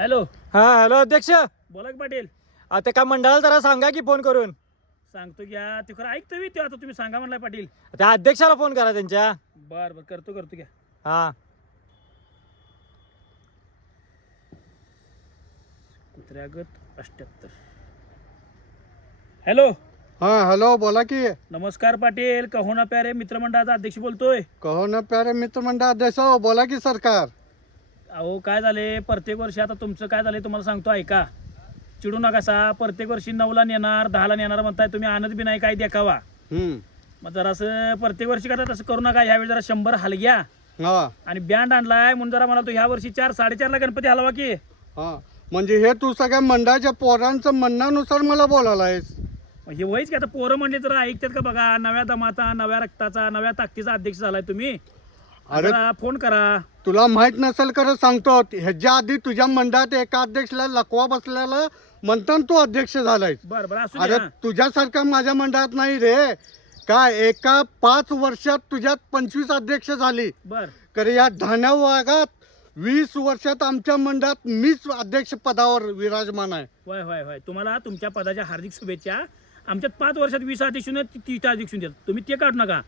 Hello. हा hello अध्यक्ष. बोला की पाटील. आता का मंडळाला जरा सांगा की फोन करून. सांगतो घ्या ते खरं ऐकतो मी ते आता तुम्ही सांगा म्हणलाय पाटील. त्या अध्यक्षाला फोन करा त्यांच्या. बर बर करतो करतो घ्या. हा. कुत्र्यागत अष्ट्याहत्तर हॅलो. हा हॅलो बोला की. नमस्कार पाटील कहोना प्यारे मित्रमंडळाचा अध्यक्ष बोलतोय. कहो ना प्यारे मित्र मंडळ अध्यक्ष हो, बोला की सरकार. अहो काय झाले? प्रत्येक वर्षी आता तुमचं काय झालंय तुम्हाला सांगतो ऐका. चिडू नका सा. प्रत्येक वर्षी नऊला नेणार दहाला नेणार म्हणताय तुम्ही आणत बी नाही काय देखावा. मग जरासं प्रत्येक वर्षी करता तसं करू नका. ह्यावेळी जरा शंभर हलग्या. हा. आणि बँड आणलाय म्हणून जरा मला तो ह्या वर्षी चार साडेचारला गणपती हलवा की. म्हणजे हे तू सगळ्या मंडळाच्या पोरांचं म्हणण्यानुसार मला बोलायला आहेस हे वयच की आता पोरं म्हणले तर ऐकतात का बघा नव्या दमाचा नव्या रक्ताचा नव्या ताकदीचा अध्यक्ष झालाय तुम्ही. अरे जरा फोन करा. तुला माहीत नसेल खरं सांगतो ह्याच्या आधी तुझ्या मंडळात एका अध्यक्षला लकवा बसलेला म्हणताना तू अध्यक्ष झालाय बर बर असू अरे तुझ्यासारखा माझ्या मंडळात नाही रे. काय एका पाच वर्षात तुझ्यात पंचवीस अध्यक्ष झाली. बर. कारण या धान्या भागात वीस वर्षात आमच्या मंडळात मीच अध्यक्ष पदावर विराजमान आहे. होय होय होय. तुम्हाला तुमच्या पदाच्या हार्दिक शुभेच्छा. आमच्यात पाच वर्षात वीस अध्यक्ष तीस अध्यक्ष देतात. तुम्ही ते काढू नका.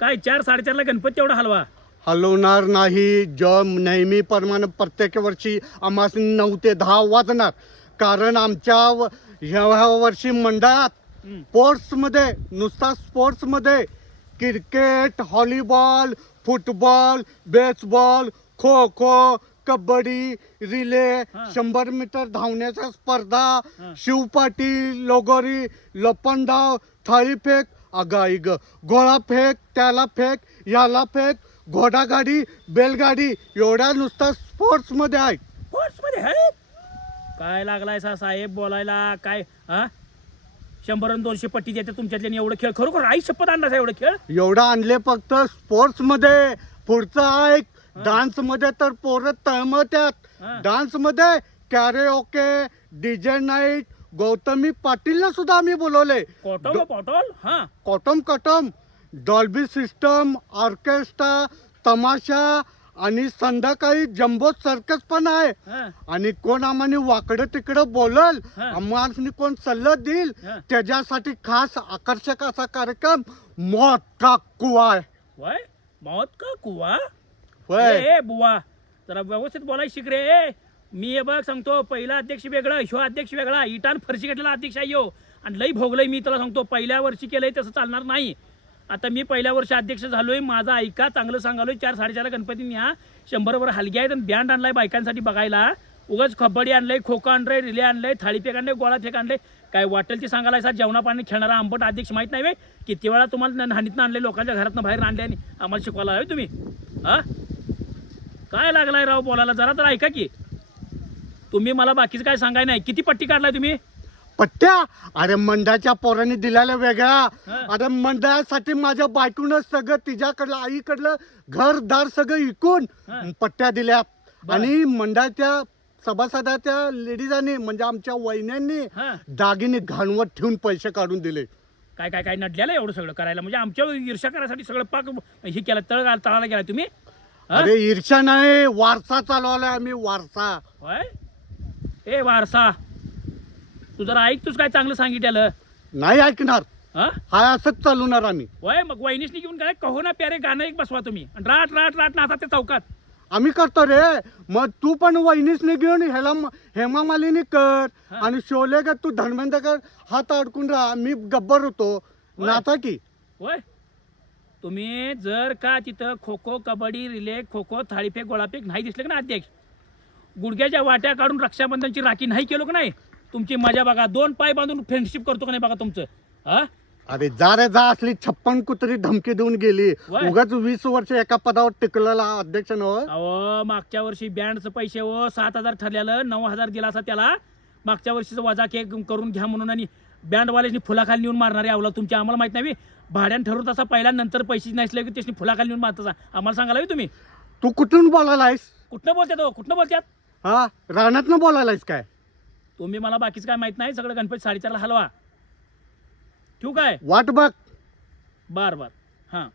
काय चार साडेचारला गणपती तेवढा हलवा हलवणार नाही ज नेहमीप्रमाणे प्रत्येक वर्षी आम्हाला नऊ ते दहा वाजणार कारण आमच्या व- ह्या वर्षी मंडळात हम्म. स्पोर्ट्समध्ये नुसता स्पोर्ट्समध्ये cricket volleyball football baseball kho kho kabaddi relay हा. शंभर मीटर धावण्याच्या स्पर्धा हा. शिवपाटी लगोरी लपंडाव थाळीफेक आगाई ग. गोळा फेक त्याला फेक याला फेक घोडागाडी बैलगाडी एवढ्या नुसता स्पोर्ट्समध्ये आहे. स्पोर्ट्समध्ये आहेत काय लागलाय सा साहेब बोलायला? काय हा? शंभर आणि दोनशे पट्टी देते तुमच्यातल्या एवढं खेळ खरोखर आई शपथ आणला एवढं खेळ? एवढं आणले फक्त स्पोर्ट्समध्ये. पुढचं ऐक हा. डान्समध्ये तर पोरं तळमळत्यात. हा. डान्समध्ये karaoke DJ night Gautami पाटीलला सुद्धा आम्ही बोलवले पॉटोल हा. कॉटम कॉटम डॉल्बी सिस्टम ऑर्केस्ट्रा तमाशा आणि संध्याकाळी जम्बो सर्कस पण आहे. हा. आणि कोण आम्हाला वाकडं तिकडं बोलल हा. आम्हाला कोण सल्ला देईल हा. त्याच्यासाठी खास आकर्षक असा कार्यक्रम मोठा कुवा आहे. वय? मौत का कुवा? होय ए बुवा जरा व्यवस्थित बोलाय शिक रे. ए, मी हे बघ सांगतो पहिला अध्यक्ष वेगळा ह्यो अध्यक्ष वेगळा. इटान फरशी घेतलेला अध्यक्ष आहे यो आणि लई भोगलंय मी तुला सांगतो पहिल्या वर्षी केलंय तसं चालणार नाही. आता मी पहिल्या वर्षी अध्यक्ष झालोय माझा ऐका चांगलं सांगालोय चार साडेचारला गणपती न्या शंभरवर हलगी आहेत आणि बँड आणलाय बायकांसाठी बघायला. उगाच कबड्डी आणलंय खो खो आणलंय रिले आणलंय थाळीफेक आणलंय गोळा फेक आणलंय. काय वाटेल ते सांगायला सा जेवणा पाणी खेळणारा आंबट अध्यक्ष माहीत नाही वे किती वेळा तुम्हाला हानीतनं आणले लोकांच्या घरातनं बाहेर आणले आणि आम्हाला शिकवायला हवे तुम्ही? हा? काय लागलाय राव बोलायला? जरा तर ऐका की. तुम्ही मला बाकीचं काय सांगाय नाही. किती पट्टी काढलाय तुम्ही? पट्ट्या? अरे मंडळाच्या पोरांनी दिलेल्या वेगळ्या. अरे मंडळासाठी माझ्या बायकूनच सगळं तिच्याकडलं आईकडलं घरदार सगळं विकून. पट्ट्या दिल्या. आणि मंडळाच्या सभासदाच्या लेडीजांनी म्हणजे आमच्या वहिन्यांनी दागिने घाणवत ठेवून पैसे काढून दिले. काय काय काय नडल्याला एवढं सगळं करायला? म्हणजे आमच्या ईर्षा करायसाठी सगळं पाक हे केलं तळ तळाला गेला तुम्ही? अरे ईर्षा नाही वारसा चालवलाय आम्ही वारसा. होय? ए वारसा. तू जरा ऐक तूच काय चांगलं सांगितलं नाही ऐकणार. हा? हा असंच चालवणार आम्ही. होय मग वहिनीसनी घेऊन काय कहो ना प्यारे गाणं एक बसवा तुम्ही. आणि राट राट राट नाचा त्या चौकात. आम्ही करतो रे. मग तू पण वहिनीसने घेऊन ह्याला म- हेमा मालिनी कर. आणि शोले का तू धर्मेंद्र कर. हात अडकून राहा. मी गब्बर होतो. नाता की. होय तुम्ही जर का तिथं खो खो कबड्डी रिले खो खो थाळीफेक गोळाफेक नाही दिसले का ना अध्यक्ष? गुडघ्याच्या वाट्या काढून रक्षाबंधनची राखी नाही केलो का नाही? तुमची मजा बघा. दोन पाय बांधून फ्रेंडशिप करतो का नाही बघा तुमचं? हा? अरे जा रे जा. असली छप्पन कुत्री धमकी देऊन गेली. उगाच वीस वर्ष एका पदावर टिकलेला अध्यक्ष अहो मागच्या वर्षी बँडचं पैसे हो सात हजार ठरलेलं नऊ हजार दिला असा त्याला. मागच्या वर्षीचं वजा केक करून घ्या म्हणून आणि बँडवाल्यानी फुलाखाली नेऊन मारणारे आवला तुमच्या आम्हाला माहीत नाही. भाड्यानं ठरवत असा पहिल्या नंतर पैसे नसले की त्याची फुलाखाली नेऊन मारता आम्हाला सांगायला हवी तुम्ही? तू कुठून बोलायलायस? कुठनं बोलतात हो? कुठनं बोलतात हा? रानातनं बोलायलायस काय? तुम्ही मला बाकीचं काय माहीत नाही सगळं गणपती साडेचारला हलवा. ठेवू काय? वाट बघ. बर बर. हां.